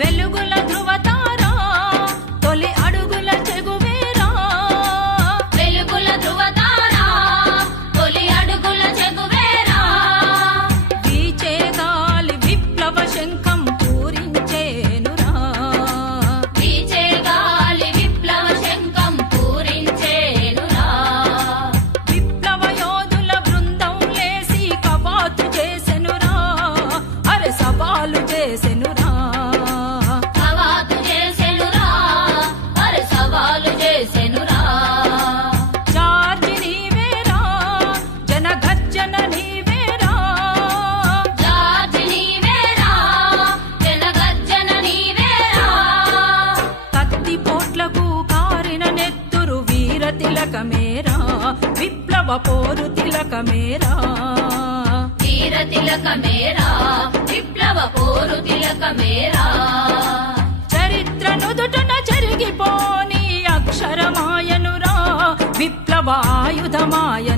వెలుగుల ధృవతారా తొలి అడుగుల చెగువేరా వెలుగుల ధృవతారా తొలి అడుగుల చెగువేరా వీచే గాలి విప్లవ శంఖం పూరించేనురా వీచే గాలి విప్లవ శంఖం పూరించేనురా విప్లవ యోధుల బృందం లేసి కవాతు చేసెనురా అరే సవాలు చేసెనురా తిలకమేరా విప్లవ పోరు తిలకమేరా వీర తిలకమేరా విప్లవ పోరు తిలకమేరా చరిత్ర నుదుటన జరిగిపోని అక్షరమాయనురా విప్లవ ఆయుధమాయ